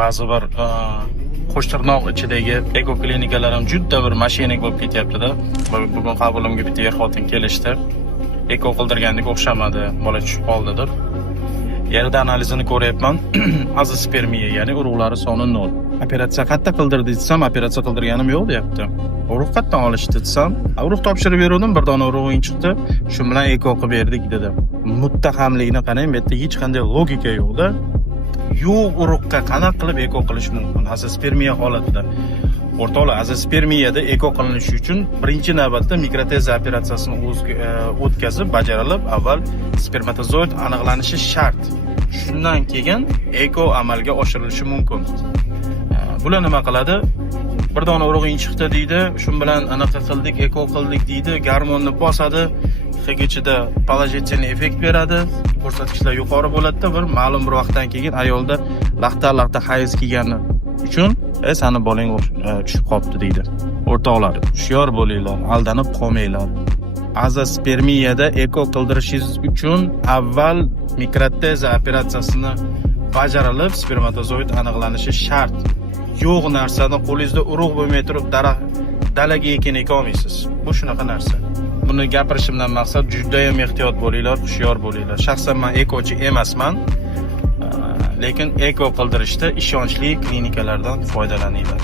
ba'zi bir qo'shtirnoq ichidagi eko klinikalar ham juda bir mashinik bo'lib ketyapti-da. Bugun qabulimga bitta er-xotin kelishdi. Eko qildirgandek o'xshamadi, bola tushib qoldi deb. Yerda analizini ko'ryapman. Azospermiya, ya'ni urug'lari soni 0. Operatsiya qayerda qildirdi desam, operatsiya qildirganim yo'q deyapti. Urug' qayerdan olishdi desam, urug' topshirib berdim, bir dona urug'ing chiqdi, shu bilan eko qilib berdik dedi. Muttahamlikni qarang, bu yerda hech qanday logika yo'q-da. Yo'q urug'ga qanaqa qilib eko qilish mumkin? Azospermiya holatida. O'rtoqlar, azospermiyada eko qilinishi uchun birinchi navbatda mikroteza operatsiyasini o'tkazib, bajarilib, avval spermatozoid aniqlanishi shart. Shundan keyin eko amalga oshirilishi mumkin. Bular nima qiladi? Bir dona urug'ing chiqdi deydi, shu bilan anaqa qildik, eko qildik deydi, gormonni bosadi, ichida poложительный effekt beradi, ko'rsatkichlar yuqori bo'ladi-da, bir ma'lum bir vaqtdan keyin ayolda laxta hayz kelgani uchun sani bolang tushib qolibdi deydi. O'rtoqlar, hushyor bo'linglar, aldanib qolmanglar. Azospermiyada eko qildirishingiz uchun avval mikroteza operatsiyasini bajarilib, spermatozoid aniqlanishi shart. Yo'q narsani qo'lingizda urug' bo'lmay turib dalaga ekin eka olmaysiz. Bu shunaqa narsa. Buni gapirishimdan maqsad juda ham ehtiyot bo'linglar, hushyor bo'linglar. Shaxsan men ekochi emasman, lekin eko qildirishda ishonchli klinikalardan foydalaninglar.